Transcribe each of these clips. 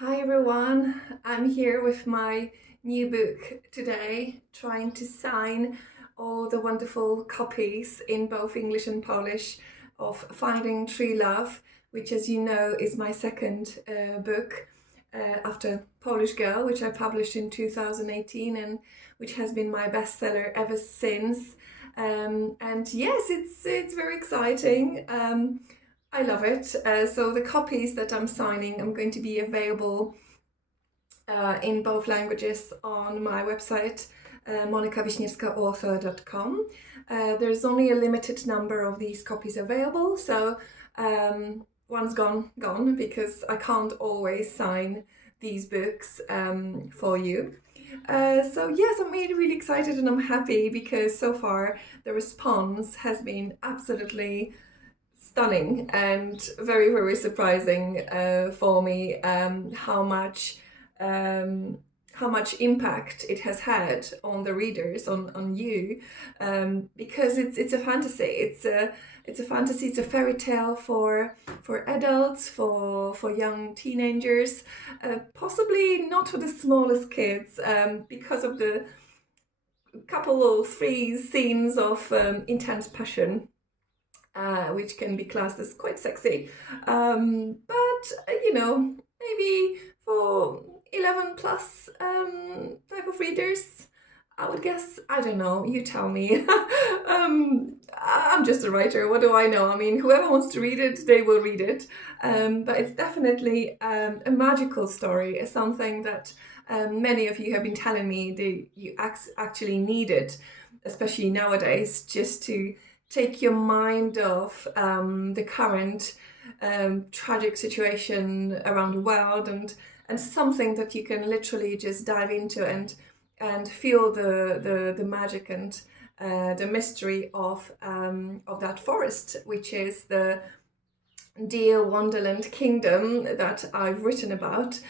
Hi everyone, I'm here with my new book today, trying to sign all the wonderful copies in both English and Polish of Finding True Love, which, as you know, is my second book after Polish Girl, which I published in 2018 and which has been my bestseller ever since. And yes, it's very exciting. I love it. So the copies that I'm signing, I'm going to be available in both languages on my website, monikawiśniewskaauthor.com. There's only a limited number of these copies available, so one's gone, because I can't always sign these books for you. So yes, I'm really excited and I'm happy because so far the response has been absolutely stunning and very surprising for me. How much impact it has had on the readers, on you, because it's a fantasy. It's a fantasy. It's a fairy tale for adults, for young teenagers, possibly not for the smallest kids, because of the couple or three scenes of intense passion, which can be classed as quite sexy. But maybe for 11 plus type of readers, I would guess. I don't know, you tell me. I'm just a writer, what do I know? I mean, whoever wants to read it, they will read it. But it's definitely a magical story, it's something that many of you have been telling me that you actually need it, especially nowadays, just to take your mind off the current tragic situation around the world, and something that you can literally just dive into and feel the magic and the mystery of that forest, which is the Dear Wonderland Kingdom that I've written about,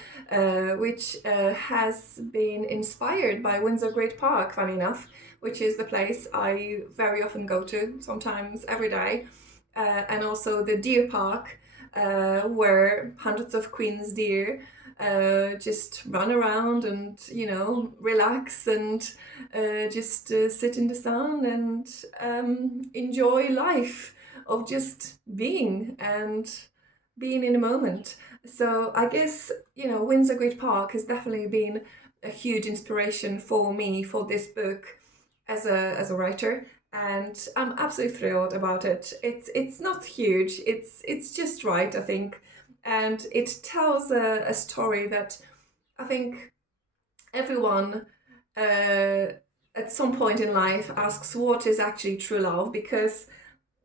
which has been inspired by Windsor Great Park, funny enough, which is the place I very often go to, sometimes every day, and also the deer park, where hundreds of queen's deer just run around and relax and just sit in the sun and enjoy life of just being and being in a moment. So I guess Windsor Great Park has definitely been a huge inspiration for me for this book as a writer, and I'm absolutely thrilled about it. It's not huge. It's just right, I think, and it tells a story that I think everyone at some point in life asks what is actually true love, because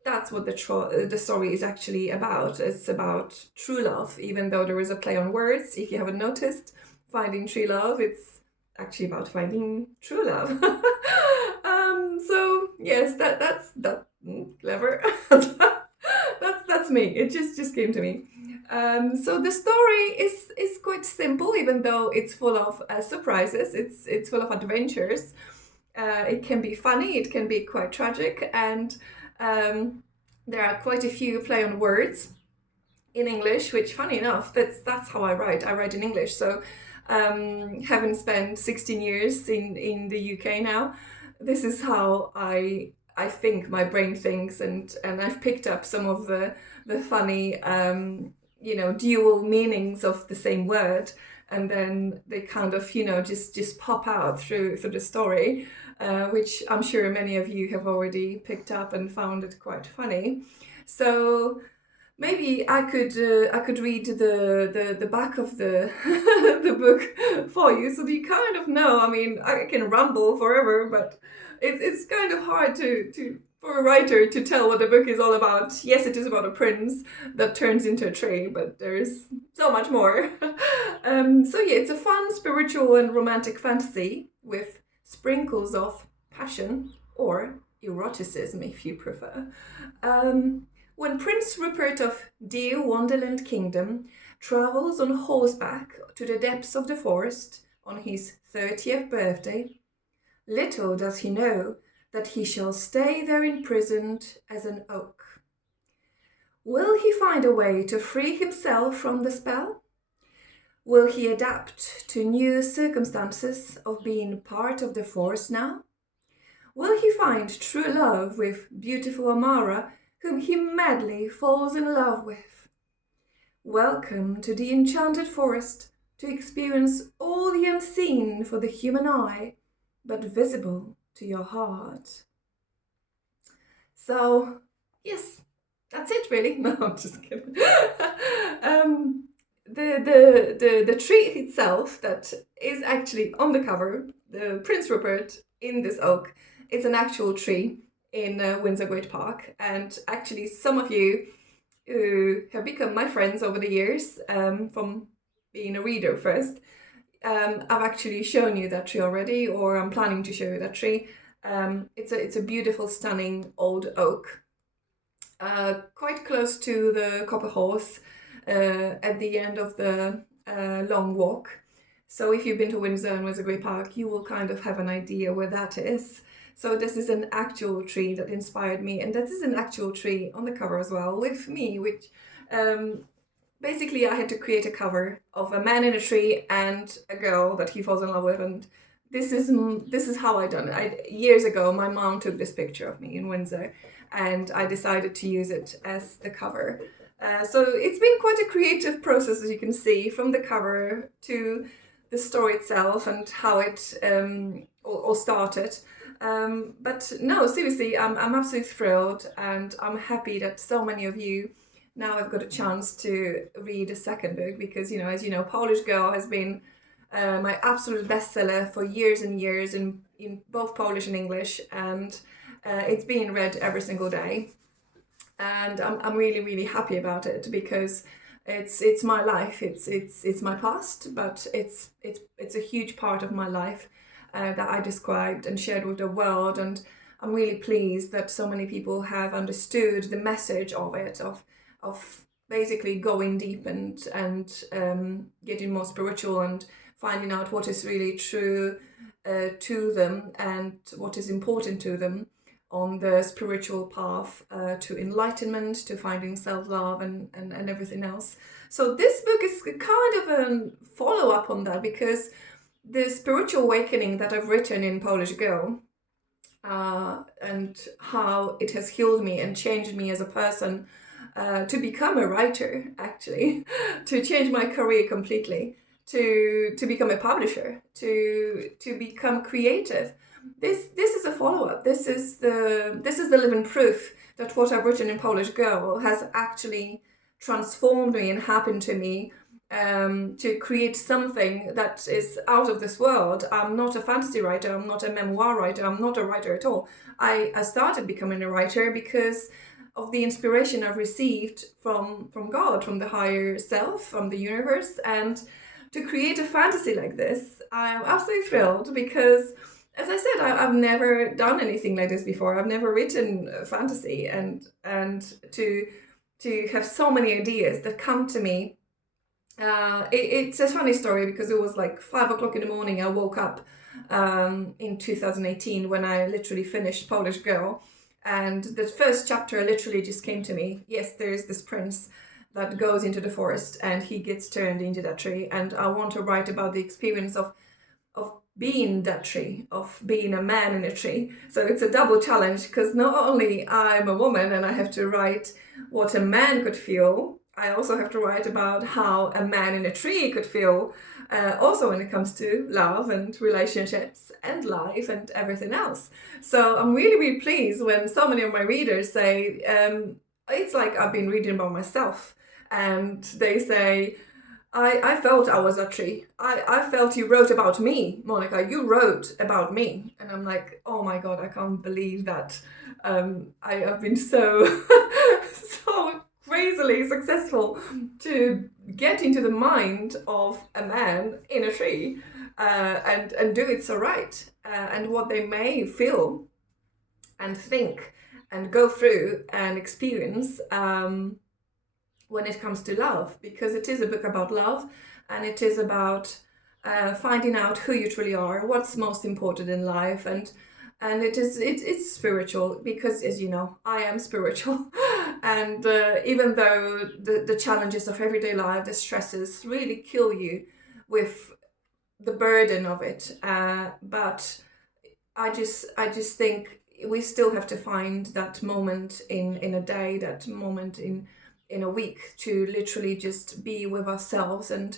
that's what the story is actually about. It's about true love, even though there is a play on words. If you haven't noticed, finding true love, it's actually about finding true love. So yes, that's clever. That's me. It just came to me. So the story is quite simple, even though it's full of surprises. It's full of adventures. It can be funny. It can be quite tragic, and there are quite a few play on words in English, which, funny enough, that's how I write. I write in English, so having spent 16 years in the UK now, this is how I think my brain thinks, and I've picked up some of the funny dual meanings of the same word, and then they kind of just pop out through the story, which I'm sure many of you have already picked up and found it quite funny. So maybe I could read the back of the the book for you, so that you kind of know. I mean, I can ramble forever, but it's kind of hard to for a writer to tell what the book is all about. Yes, it is about a prince that turns into a tree, but there's so much more. So yeah, it's a fun, spiritual, and romantic fantasy with sprinkles of passion or eroticism, if you prefer. When Prince Rupert of Dear Wonderland Kingdom travels on horseback to the depths of the forest on his 30th birthday, little does he know that he shall stay there imprisoned as an oak. Will he find a way to free himself from the spell? Will he adapt to new circumstances of being part of the forest now? Will he find true love with beautiful Amara, whom he madly falls in love with? Welcome to the enchanted forest, to experience all the unseen for the human eye, but visible to your heart. So, yes, that's it really. No, I'm just kidding. The tree itself that is actually on the cover, the Prince Rupert in this oak, it's an actual tree in Windsor Great Park. And actually some of you who have become my friends over the years, from being a reader first, I've actually shown you that tree already, or I'm planning to show you that tree. It's a beautiful, stunning old oak, quite close to the Copper Horse, at the end of the long walk. So if you've been to Windsor and Windsor Great Park, you will kind of have an idea where that is. So this is an actual tree that inspired me, and this is an actual tree on the cover as well with me, which basically I had to create a cover of a man in a tree and a girl that he falls in love with, and this is how I done it. Years ago, my mom took this picture of me in Windsor, and I decided to use it as the cover. So it's been quite a creative process, as you can see, from the cover to the story itself and how it all started. But no, seriously, I'm absolutely thrilled, and I'm happy that so many of you now have got a chance to read a second book, because, as you know, Polish Girl has been my absolute bestseller for years and years in both Polish and English, and it's being read every single day. And I'm really, really happy about it, because it's my life, it's my past, but it's a huge part of my life that I described and shared with the world. And I'm really pleased that so many people have understood the message of it, of basically going deep and getting more spiritual and finding out what is really true to them and what is important to them on the spiritual path to enlightenment, to finding self-love and everything else. So this book is kind of a follow-up on that, because the spiritual awakening that I've written in Polish Girl, and how it has healed me and changed me as a person, to become a writer, actually, to change my career completely, to become a publisher, to become creative. This is a follow-up. This is the living proof that what I've written in Polish Girl has actually transformed me and happened to me, to create something that is out of this world. I'm not a fantasy writer, I'm not a memoir writer, I'm not a writer at all. I started becoming a writer because of the inspiration I've received from God, from the higher self, from the universe, and to create a fantasy like this, I'm absolutely thrilled, because, as I said, I've never done anything like this before. I've never written fantasy, and to have so many ideas that come to me. It's a funny story, because it was like 5 o'clock in the morning. I woke up in 2018 when I literally finished Polish Girl, and the first chapter literally just came to me. Yes, there is this prince that goes into the forest and he gets turned into that tree, and I want to write about the experience of being that tree, of being a man in a tree. So it's a double challenge, because not only I'm a woman and I have to write what a man could feel, I also have to write about how a man in a tree could feel, also when it comes to love and relationships and life and everything else. So I'm really, really pleased when so many of my readers say, it's like I've been reading about myself, and they say, I felt I was a tree. I felt you wrote about me, Monica. You wrote about me. And I'm like, oh my God, I can't believe that. I've been so, so crazily successful to get into the mind of a man in a tree, and do it so right. And what they may feel and think and go through and experience, when it comes to love, because it is a book about love, and it is about finding out who you truly are, what's most important in life, and it's spiritual, because, as you know, I am spiritual, and even though the challenges of everyday life, the stresses really kill you with the burden of it. But I just think we still have to find that moment in a day, that moment in a week, to literally just be with ourselves and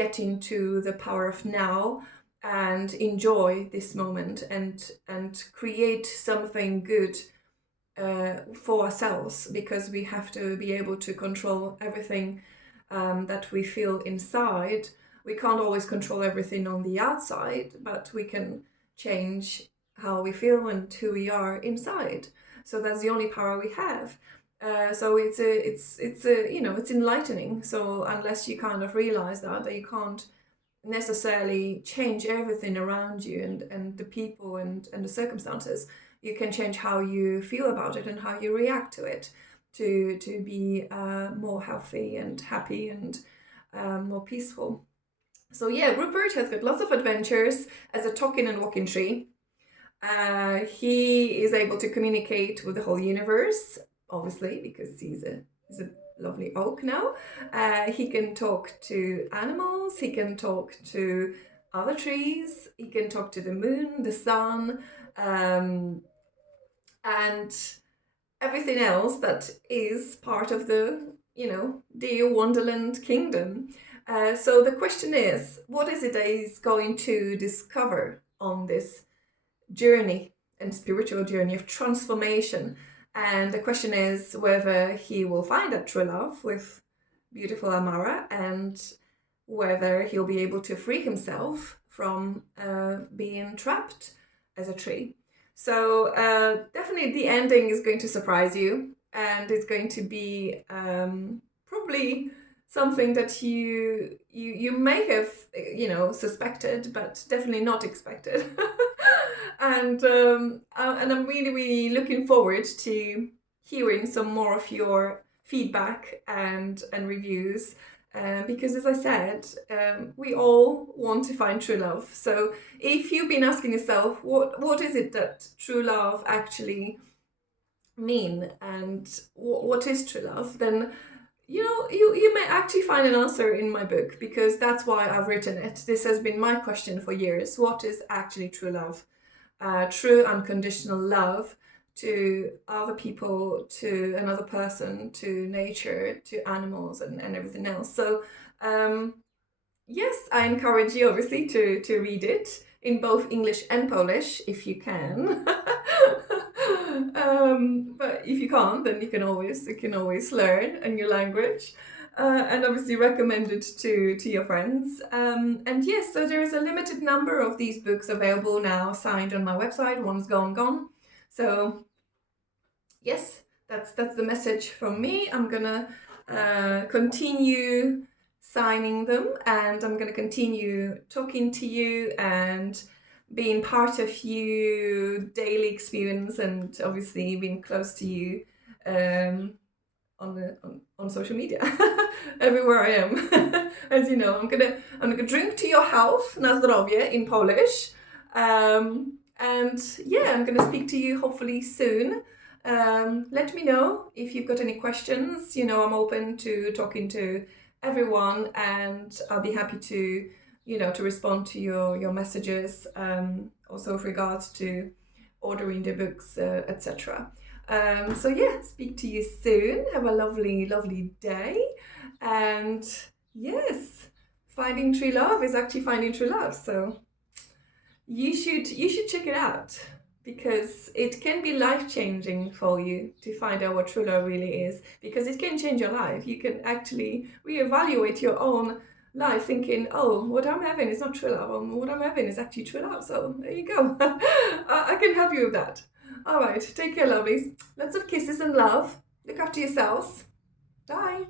get into the power of now and enjoy this moment and create something good for ourselves, because we have to be able to control everything that we feel inside. We can't always control everything on the outside, but we can change how we feel and who we are inside. So that's the only power we have. So it's enlightening. So unless you kind of realize that you can't necessarily change everything around you and the people and the circumstances, you can change how you feel about it and how you react to it to be more healthy and happy and more peaceful. So yeah, Rupert has got lots of adventures as a talking and walking tree. He is able to communicate with the whole universe, obviously, because he's a lovely oak now. He can talk to animals, he can talk to other trees, he can talk to the moon, the sun, and everything else that is part of the, dear Wonderland kingdom. So the question is, what is it that he's going to discover on this journey and spiritual journey of transformation? And the question is whether he will find that true love with beautiful Amara, and whether he'll be able to free himself from being trapped as a tree. So definitely the ending is going to surprise you, and it's going to be probably something that you may have suspected, but definitely not expected. And I'm really, really looking forward to hearing some more of your feedback and reviews, because as I said, we all want to find true love. So if you've been asking yourself, what is it that true love actually mean, and what is true love, then you may actually find an answer in my book, because that's why I've written it. This has been my question for years. What is actually true love? True unconditional love to other people, to another person, to nature, to animals, and everything else. So yes, I encourage you obviously to read it in both English and Polish if you can. But if you can't, then you can always learn a new language. And obviously recommend it to your friends. And yes, so there is a limited number of these books available now, signed on my website. One's gone. So yes, that's the message from me. I'm gonna continue signing them, and I'm gonna continue talking to you and being part of you daily experience, and obviously being close to you on social media. Everywhere I am. As you know, I'm gonna drink to your health, na zdrowie in Polish. And yeah, I'm gonna speak to you hopefully soon. Let me know if you've got any questions. I'm open to talking to everyone, and I'll be happy to to respond to your messages, also with regards to ordering the books, etc. So yeah, speak to you soon. Have a lovely, lovely day. And yes, finding true love is actually finding true love. So you should check it out, because it can be life-changing for you to find out what true love really is, because it can change your life. You can actually reevaluate your own life, thinking, oh, what I'm having is not true love, what I'm having is actually true love. So there you go. I can help you with that. All right, take care, lovies. Lots of kisses and love. Look after yourselves. Bye.